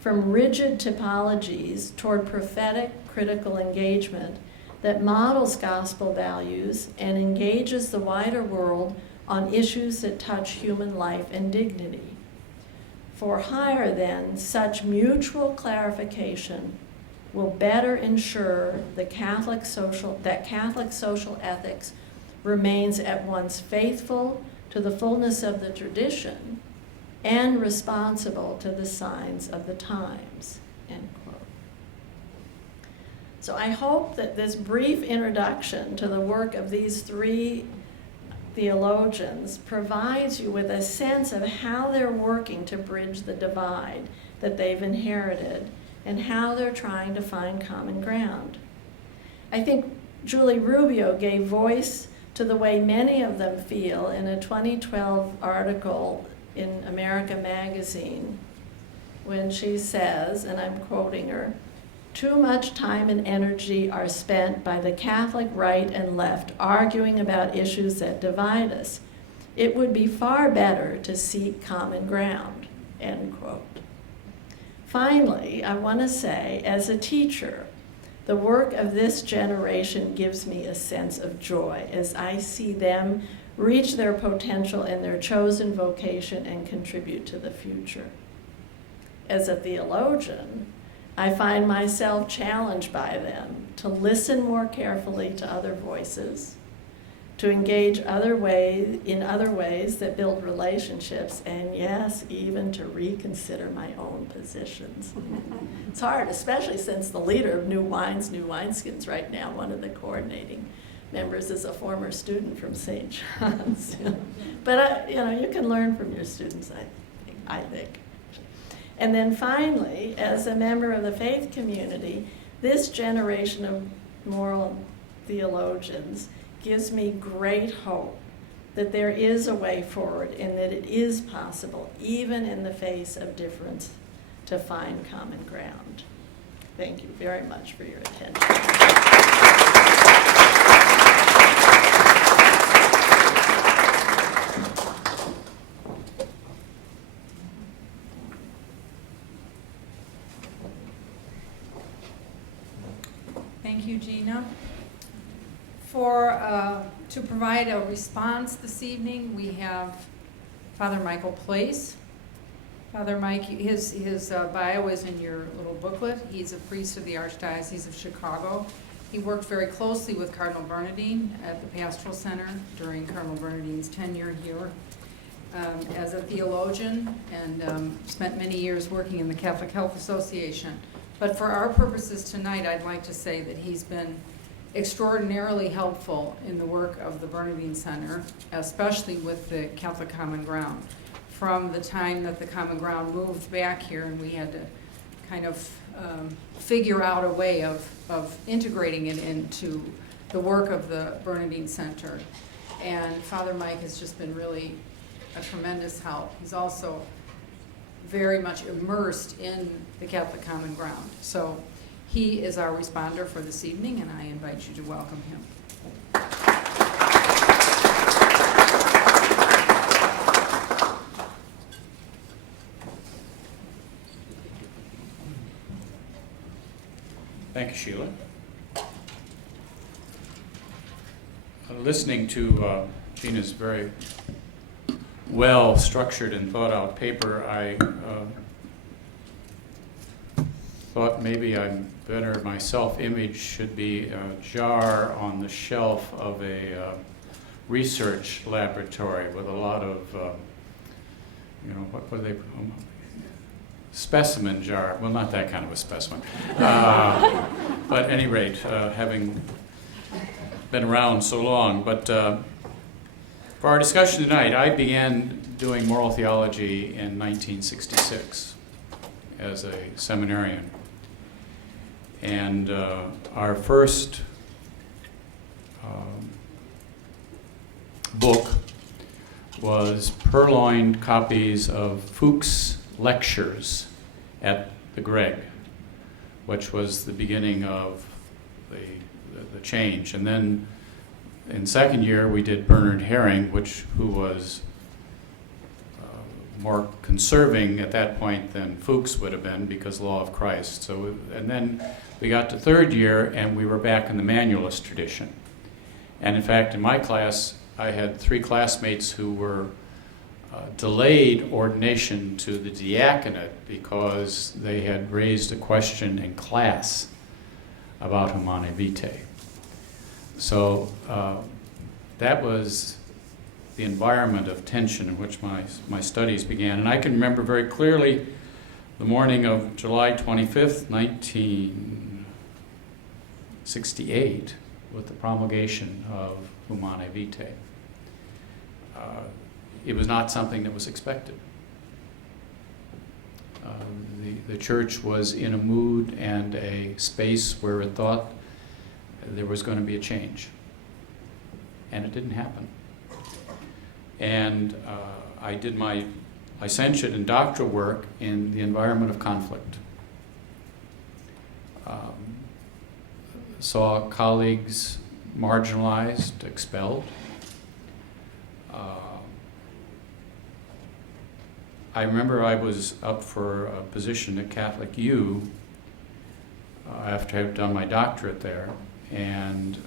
from rigid typologies toward prophetic critical engagement that models gospel values and engages the wider world on issues that touch human life and dignity. For Heyer, then, such mutual clarification will better ensure that Catholic social ethics remains at once faithful to the fullness of the tradition and responsible to the signs of the times, end quote. So I hope that this brief introduction to the work of these three theologians provides you with a sense of how they're working to bridge the divide that they've inherited and how they're trying to find common ground. I think Julie Rubio gave voice to the way many of them feel in a 2012 article in America Magazine when she says, and I'm quoting her, "Too much time and energy are spent by the Catholic right and left arguing about issues that divide us. It would be far better to seek common ground," end quote. Finally, I want to say, as a teacher, the work of this generation gives me a sense of joy as I see them reach their potential in their chosen vocation and contribute to the future. As a theologian, I find myself challenged by them to listen more carefully to other voices, to engage in other ways that build relationships, and yes, even to reconsider my own positions. It's hard, especially since the leader of New Wines, New Wineskins right now, one of the coordinating members, is a former student from St. John's. But you can learn from your students, I think. And then finally, as a member of the faith community, this generation of moral theologians gives me great hope that there is a way forward and that it is possible, even in the face of difference, to find common ground. Thank you very much for your attention. Thank you, Gina. To provide a response this evening, we have Father Michael Place. Father Mike, his bio is in your little booklet. He's a priest of the Archdiocese of Chicago. He worked very closely with Cardinal Bernardine at the Pastoral Center during Cardinal Bernardine's tenure here as a theologian, and spent many years working in the Catholic Health Association. But for our purposes tonight, I'd like to say that he's been extraordinarily helpful in the work of the Bernardine Center, especially with the Catholic Common Ground. From the time that the Common Ground moved back here and we had to kind of figure out a way of integrating it into the work of the Bernardine Center. And Father Mike has just been really a tremendous help. He's also very much immersed in the Catholic Common Ground. So he is our responder for this evening, and I invite you to welcome him. Thank you, Sheila. Listening to Gina's very well-structured and thought-out paper, I thought maybe my self-image should be a jar on the shelf of a research laboratory with a lot of, what are they? Specimen jar. Well, not that kind of a specimen. But at any rate, having been around so long. But for our discussion tonight, I began doing moral theology in 1966 as a seminarian. And our first book was purloined copies of Fuchs' lectures at the Greg, which was the beginning of the change. And then in second year we did Bernard Herring, who was more conserving at that point than Fuchs would have been because Law of Christ. And then we got to third year and we were back in the manualist tradition. And in fact, in my class, I had 3 classmates who were delayed ordination to the diaconate because they had raised a question in class about Humanae Vitae. So that was the environment of tension in which my studies began. And I can remember very clearly the morning of July 25th, 1968, with the promulgation of Humanae Vitae. It was not something that was expected. The church was in a mood and a space where it thought there was going to be a change. And it didn't happen. And I did my licentiate and doctoral work in the environment of conflict. Saw colleagues marginalized, expelled. I remember I was up for a position at Catholic U after I'd done my doctorate there, and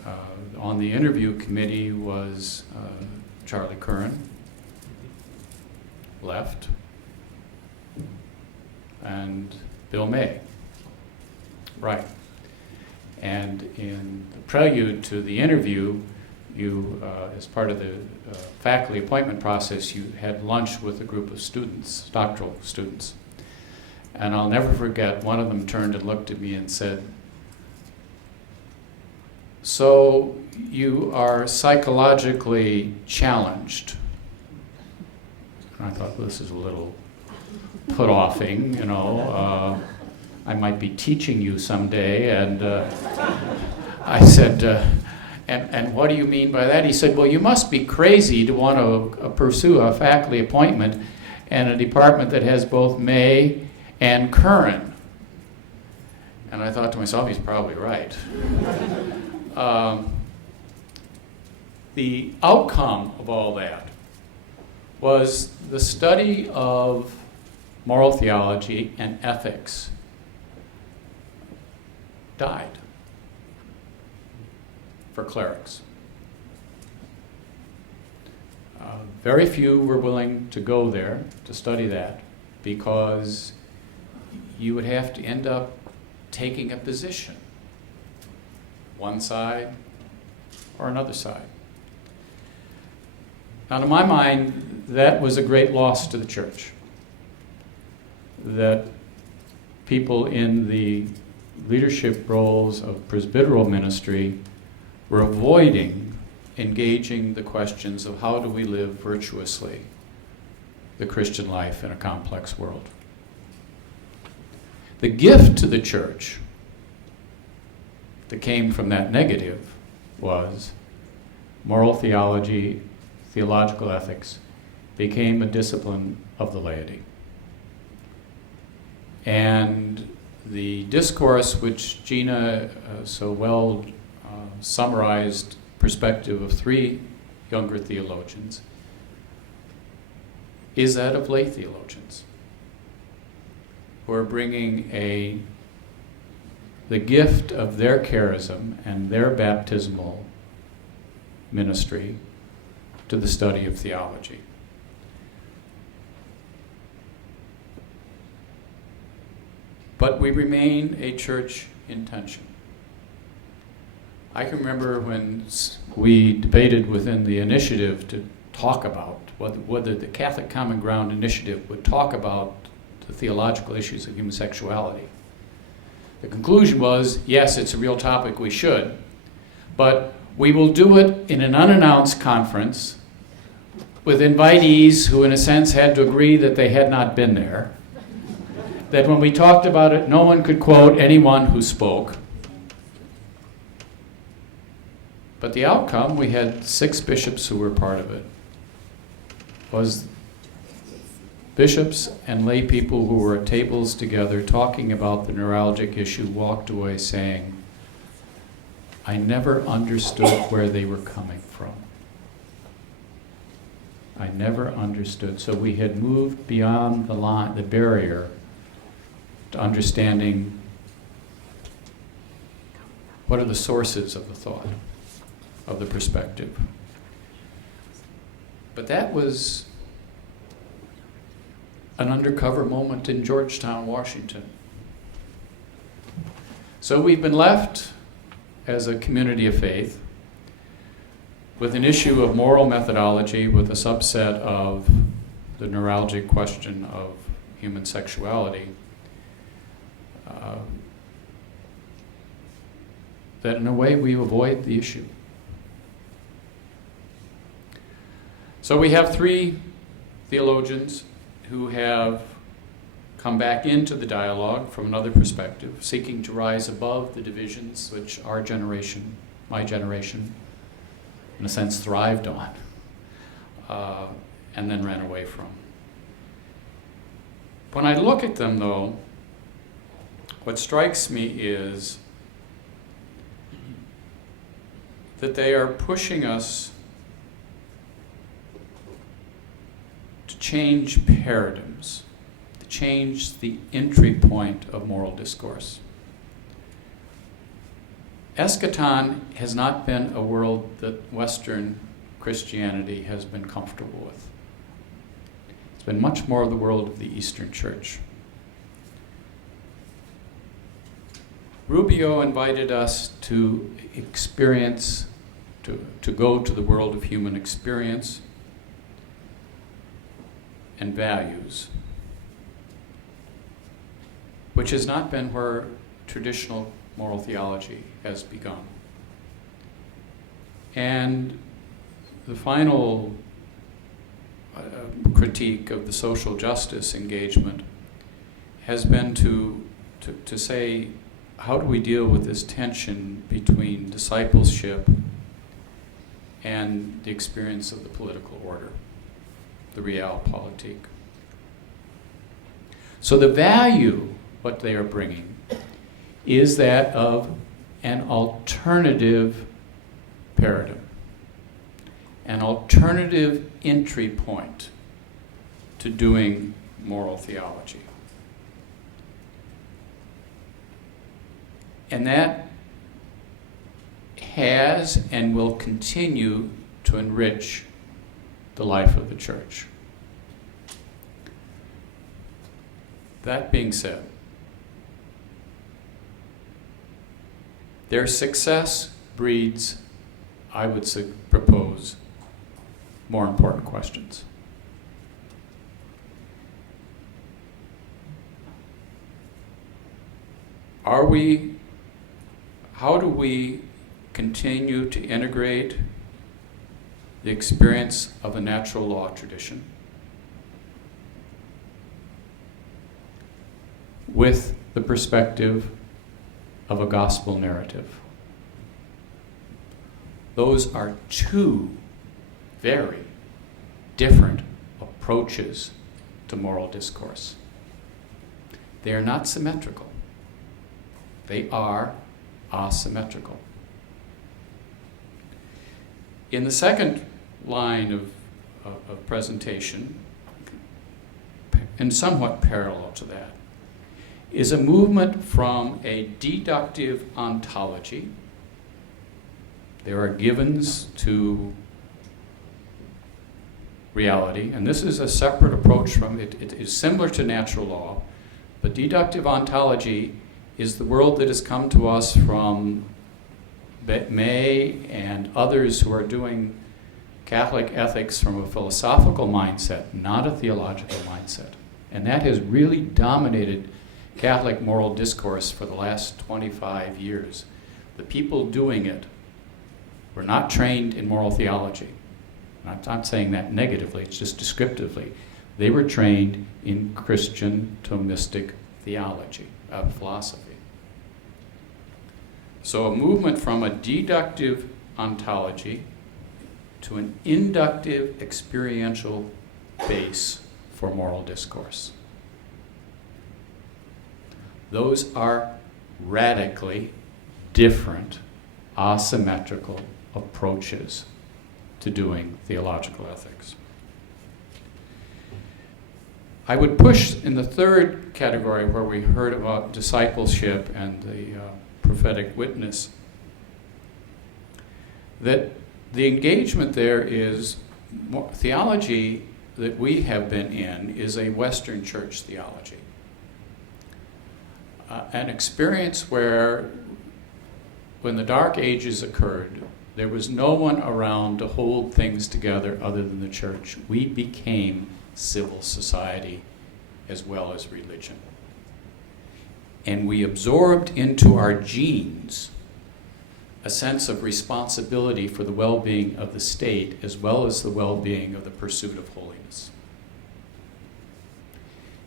on the interview committee was Charlie Curran, left, and Bill May, right. And in the prelude to the interview, you, as part of the faculty appointment process, you had lunch with a group of students, doctoral students. And I'll never forget, one of them turned and looked at me and said, "So you are psychologically challenged." And I thought, well, this is a little put-offing, you know. I might be teaching you someday. And I said, and what do you mean by that? He said, well, you must be crazy to want to pursue a faculty appointment in a department that has both May and current. And I thought to myself, he's probably right. The outcome of all that was the study of moral theology and ethics died for clerics. Very few were willing to go there to study that because you would have to end up taking a position, one side or another side. Now, to my mind, that was a great loss to the church, that people in the leadership roles of presbyteral ministry were avoiding engaging the questions of how do we live virtuously the Christian life in a complex world. The gift to the church that came from that negative was moral theology, theological ethics became a discipline of the laity. And the discourse which Gina so well summarized, perspective of three younger theologians, is that of lay theologians who are bringing the gift of their charism and their baptismal ministry to the study of theology. But we remain a church in tension. I can remember when we debated within the initiative to talk about whether the Catholic Common Ground Initiative would talk about the theological issues of human sexuality. The conclusion was, yes, it's a real topic, we should, but we will do it in an unannounced conference with invitees who, in a sense, had to agree that they had not been there, that when we talked about it, no one could quote anyone who spoke. But the outcome, we had 6 bishops who were part of it, was bishops and lay people who were at tables together talking about the neuralgic issue walked away saying, I never understood where they were coming from. I never understood. So we had moved beyond the line, the barrier, to understanding what are the sources of the thought, of the perspective. But that was an undercover moment in Georgetown, Washington. So we've been left as a community of faith with an issue of moral methodology with a subset of the neuralgic question of human sexuality that in a way we avoid the issue. So we have 3 theologians who have come back into the dialogue from another perspective, seeking to rise above the divisions which our generation, my generation, in a sense thrived on, and then ran away from. When I look at them, though, what strikes me is that they are pushing us to change paradigms, to change the entry point of moral discourse. Eschaton has not been a world that Western Christianity has been comfortable with. It's been much more the world of the Eastern Church. Rubio invited us to experience, to go to the world of human experience and values, which has not been where traditional moral theology has begun. And the final critique of the social justice engagement has been to say, how do we deal with this tension between discipleship and the experience of the political order, the realpolitik? So the value, what they are bringing, is that of an alternative paradigm, an alternative entry point to doing moral theology. And that has and will continue to enrich the life of the church. That being said, their success breeds, I would propose, more important questions. How do we continue to integrate the experience of a natural law tradition with the perspective of a gospel narrative? Those are two very different approaches to moral discourse. They are not symmetrical. They are asymmetrical. In the second line of presentation, and somewhat parallel to that, is a movement from a deductive ontology. There are givens to reality, and this is a separate approach from it. It is similar to natural law, but deductive ontology is the world that has come to us from May and others who are doing Catholic ethics from a philosophical mindset, not a theological mindset. And that has really dominated Catholic moral discourse for the last 25 years. The people doing it were not trained in moral theology. I'm not saying that negatively, it's just descriptively. They were trained in Christian Thomistic theology, philosophy. So a movement from a deductive ontology to an inductive experiential base for moral discourse. Those are radically different, asymmetrical approaches to doing theological ethics. I would push in the third category where we heard about discipleship and the prophetic witness, that the engagement there is theology that we have been in is a Western church theology. An experience where, when the Dark Ages occurred, there was no one around to hold things together other than the church. We became civil society as well as religion. And we absorbed into our genes a sense of responsibility for the well-being of the state as well as the well-being of the pursuit of holiness.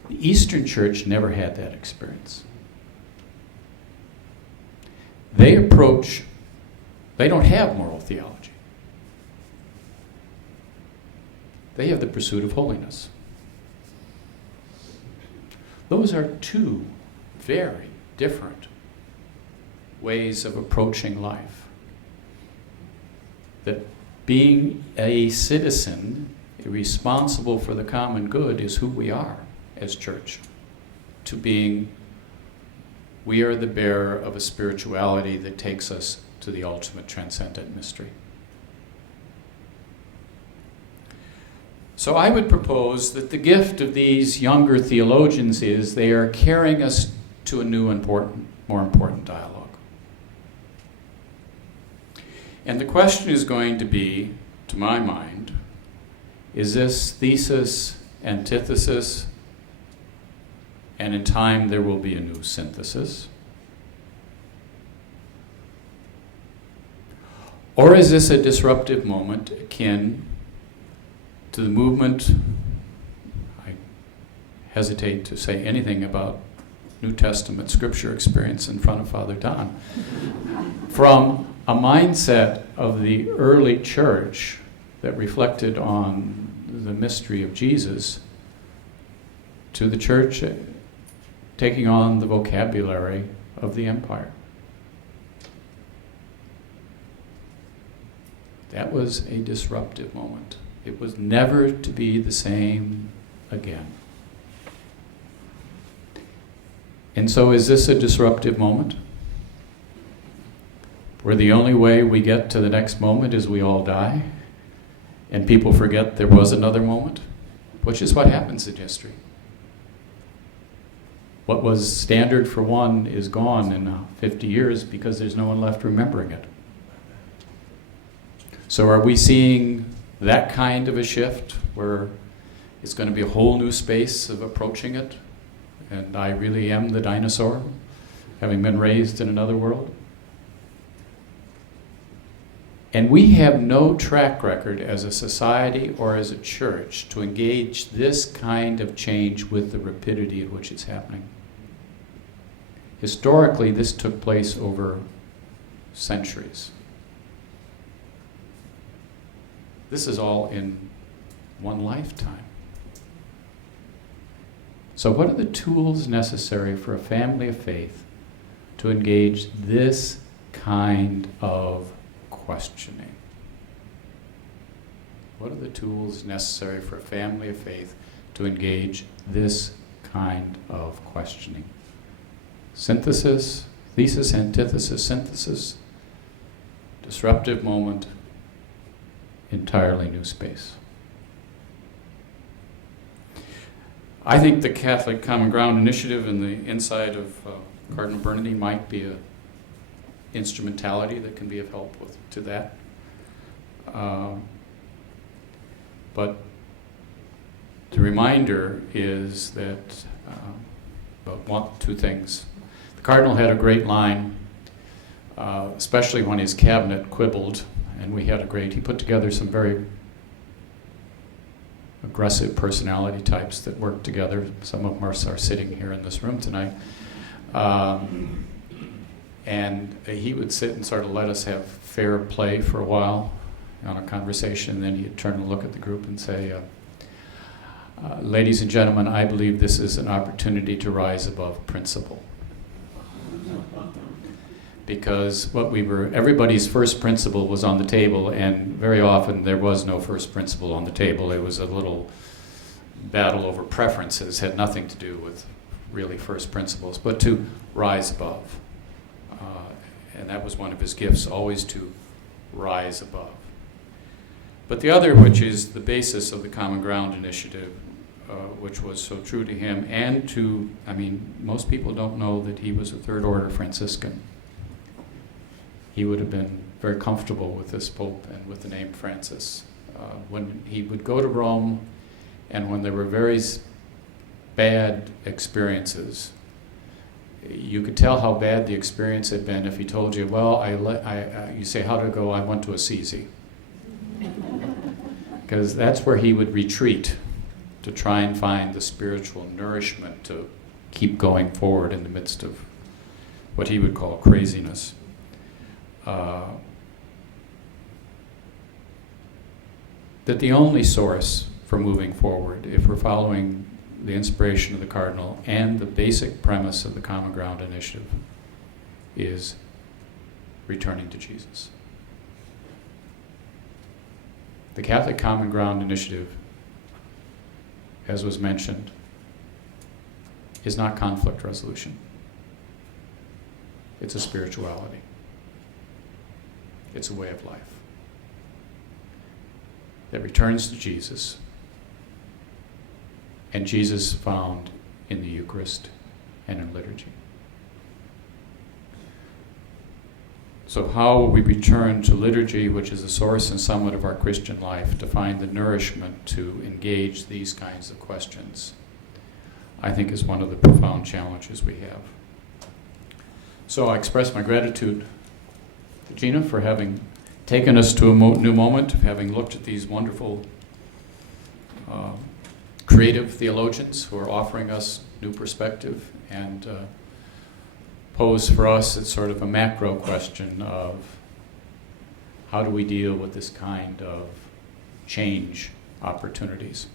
The Eastern Church never had that experience. They don't have moral theology. They have the pursuit of holiness. Those are two very different ways of approaching life. That being a citizen, responsible for the common good, is who we are as church. To being, we are the bearer of a spirituality that takes us to the ultimate transcendent mystery. So I would propose that the gift of these younger theologians is they are carrying us to a new more important dialogue. And the question is going to be, to my mind, is this thesis, antithesis, and in time there will be a new synthesis? Or is this a disruptive moment akin to to the movement, I hesitate to say anything about New Testament scripture experience in front of Father Don, from a mindset of the early church that reflected on the mystery of Jesus to the church taking on the vocabulary of the empire. That was a disruptive moment. It was never to be the same again. And so is this a disruptive moment? Where the only way we get to the next moment is we all die? And people forget there was another moment? Which is what happens in history. What was standard for one is gone in 50 years because there's no one left remembering it. So are we seeing that kind of a shift where it's going to be a whole new space of approaching it? And I really am the dinosaur, having been raised in another world? And we have no track record as a society or as a church to engage this kind of change with the rapidity at which it's happening. Historically, this took place over centuries. This is all in one lifetime. So what are the tools necessary for a family of faith to engage this kind of questioning? What are the tools necessary for a family of faith to engage this kind of questioning? Synthesis, thesis, antithesis, synthesis, disruptive moment, entirely new space. I think the Catholic Common Ground Initiative and the insight of Cardinal Bernardine might be an instrumentality that can be of help to that. But the reminder is that two things. The Cardinal had a great line, especially when his cabinet quibbled, and he put together some very aggressive personality types that worked together. Some of them are sitting here in this room tonight. And he would sit and sort of let us have fair play for a while on a conversation, and then he'd turn and look at the group and say, ladies and gentlemen, I believe this is an opportunity to rise above principle. Because everybody's first principle was on the table, and very often there was no first principle on the table. It was a little battle over preferences, had nothing to do with really first principles, but to rise above. And that was one of his gifts, always to rise above. But the other, which is the basis of the Common Ground Initiative, which was so true to him and most people don't know that he was a Third Order Franciscan. He would have been very comfortable with this Pope and with the name Francis. When he would go to Rome, and when there were very bad experiences, you could tell how bad the experience had been if he told you, well, you say, how'd it go? I went to Assisi. Because that's where he would retreat to try and find the spiritual nourishment to keep going forward in the midst of what he would call craziness. That the only source for moving forward, if we're following the inspiration of the Cardinal and the basic premise of the Common Ground Initiative, is returning to Jesus. The Catholic Common Ground Initiative, as was mentioned, is not conflict resolution. It's a spirituality. It's a way of life that returns to Jesus, and Jesus found in the Eucharist and in liturgy. So how will we return to liturgy, which is the source and summit of our Christian life, to find the nourishment to engage these kinds of questions, I think is one of the profound challenges we have. So I express my gratitude to Gina for having taken us to a new moment, having looked at these wonderful creative theologians who are offering us new perspective and pose for us it's sort of a macro question of how do we deal with this kind of change opportunities.